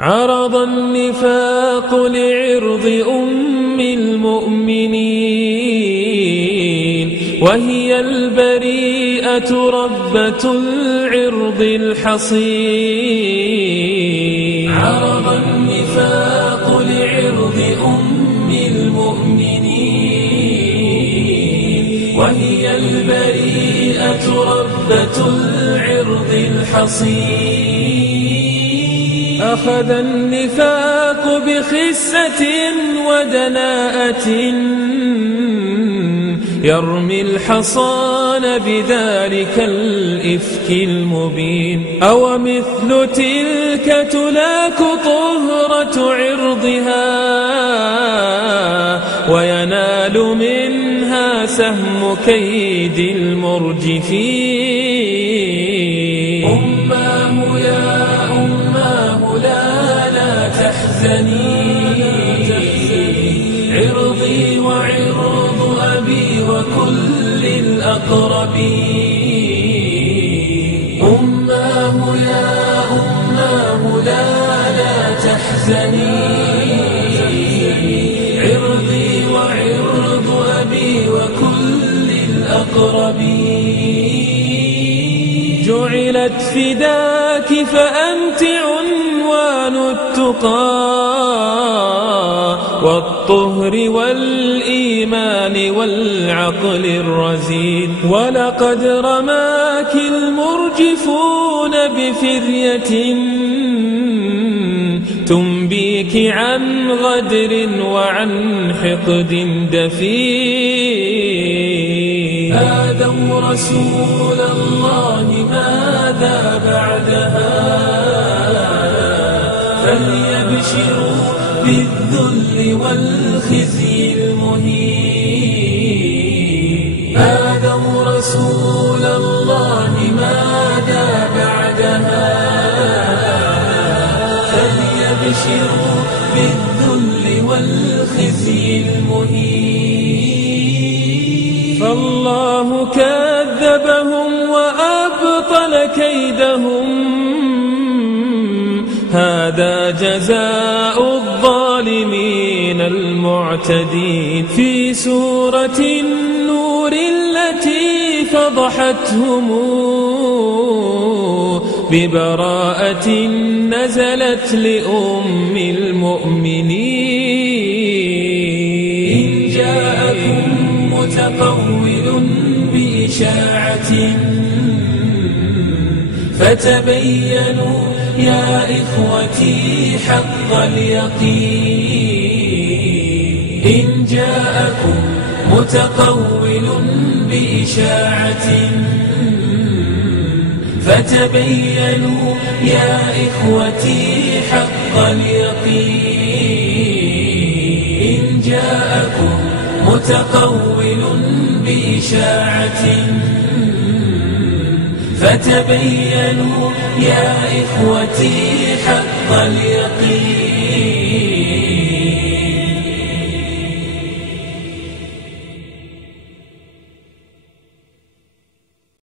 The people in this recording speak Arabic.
عرض النفاق لعرض أم المؤمنين وهي البريئة ربة العرض الحصين. عرض النفاق لعرض أم المؤمنين وهي البريئة ربة العرض الحصين. أخذ النفاق بخسة ودناءة يرمي الحصان بذلك الإفك المبين. أو مثل تلك تلاك طهرة عرضها وينال منها سهم كيد المرجفين. أماه يا أماه لا تحزني، عرضي وعرض أبي وكل الأقربين. أماه يا أماه لا تحزني، عرضي وعرض أبي وكل الأقربين. جعلت فداك فأنت عنوان التقى والطهر والإيمان والعقل الرزين. ولقد رماك المرجفون بفرية تنبيك عن غدر وعن حقد دفين. آذوا رسول الله ماذا بعدها، فليبشروا بالذل والخزي المهين. آذوا رسول الله ماذا بعدها، فليبشروا بالذل والخزي المهين. فالله كذبهم وأبطل كيدهم، هذا جزاء الظالمين المعتدين. في سورة النور التي فضحتهم ببراءة نزلت لأم المؤمنين. إن جاءكم متقول بإشاعة فتبينوا يا إخوتي حق اليقين. إن جاءكم متقول بإشاعة فتبينوا يا إخوتي حق اليقين. إن جاءكم متقول بإشاعة فتبينوا يا إخوتي حق اليقين.